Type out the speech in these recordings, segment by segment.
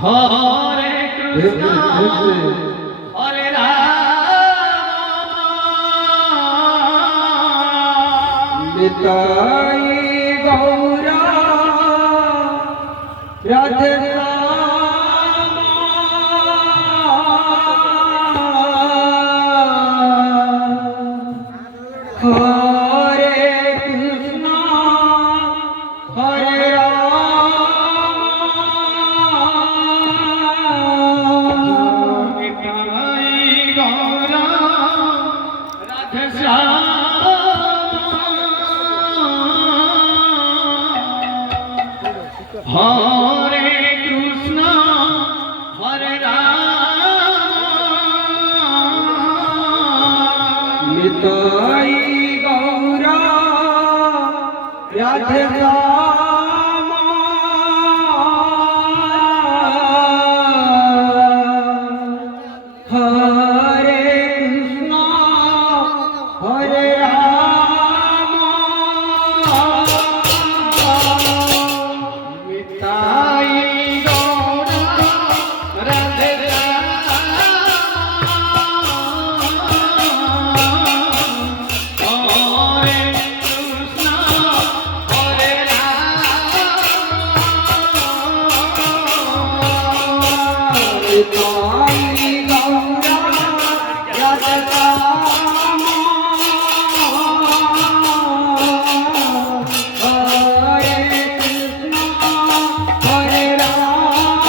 Hare Krishna, Hare Rama, Nitai Gaura Radhe Hare Krishna, Hare Rama, Nitai Gaura Radhe Rama, Hare Krishna, Hare Rama, Nitai Gaura Radhe Hare Krishna, Hare Rama,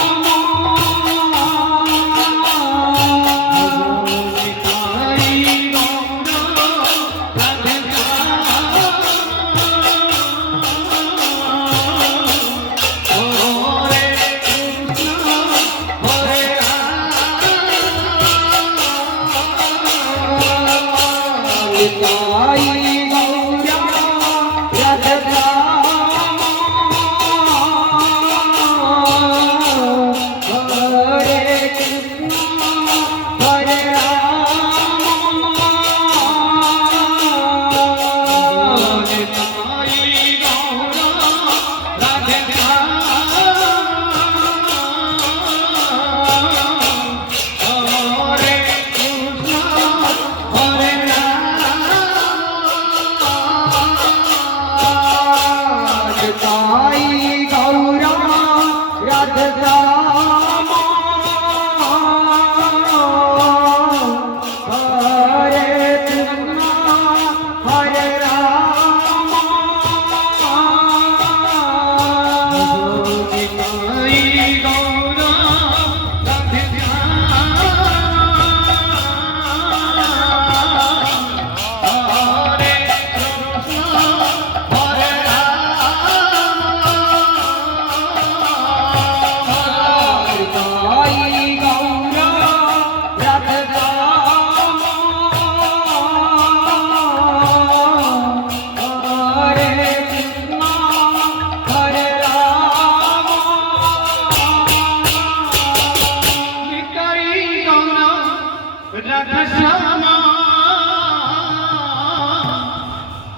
Nitai Gaura Radhe Rama,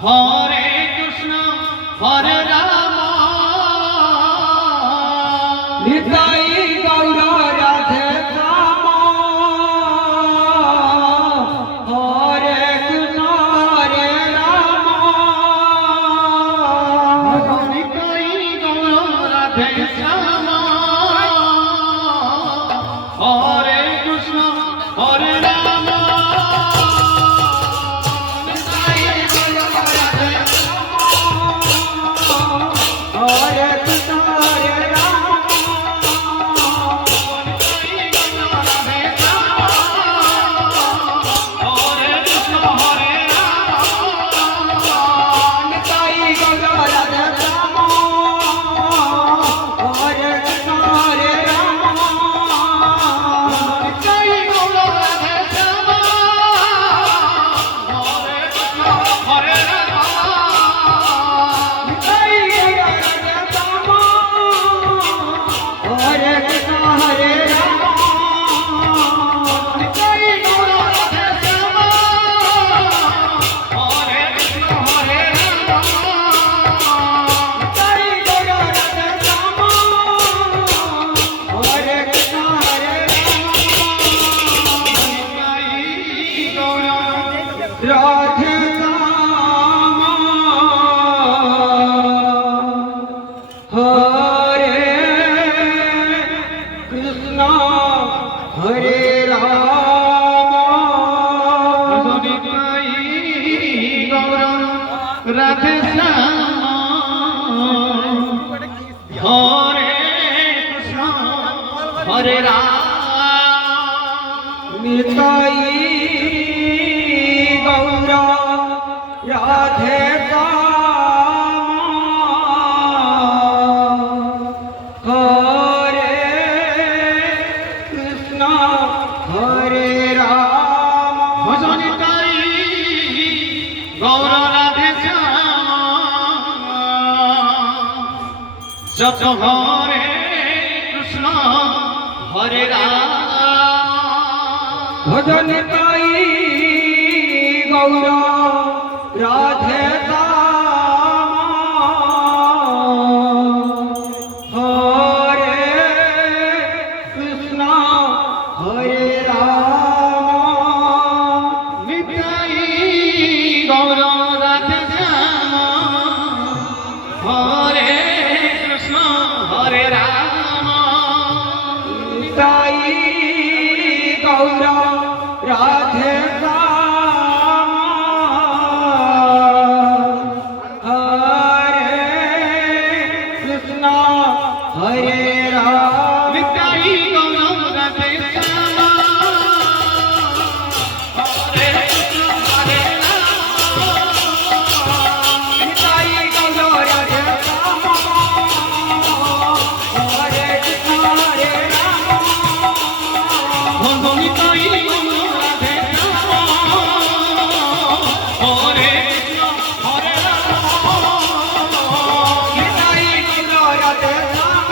Hare Krishna, Hare Rama, Nitai Gaura Radhe Rama, Hare Krishna, Hare Rama, Nitai Gaura Radhe Hare Krishna, Hare Rama, Nitai Gaura Radhe Rama, Hare Krishna, Hare Rama, Nitai Gaura Radhe Rama. হরে কৃষ্ণ হরে রাম নিতাই গৌর রাধে শ্যাম হরে কৃষ্ণ হরে রাম নিতাই গৌর রাধে শ্যাম হরে কৃষ্ণ হরে রাম ভজনিতাই গৌর রাধে শ্যাম যত হরে কৃষ্ণ হরে রাম ভজন তাই গৌর রাধে শ্যাম হরে কৃষ্ণ হরে রাম নিতাই গৌর রাধে শ্যাম হরে কৃষ্ণ হরে রাম তাই গৌর রাধে শ্যাম হরে কৃষ্ণ হরে রাম নিতাই গৌর রাধে শ্যাম হরে কৃষ্ণ হরে রাম নিতাই গৌর রাধে শ্যাম হরে কৃষ্ণ হরে রাম ভজনিতাই গৌর রাধে শ্যাম হরে কৃষ্ণ হরে রাম নিতাই গৌর রাধে শ্যাম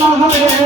Hare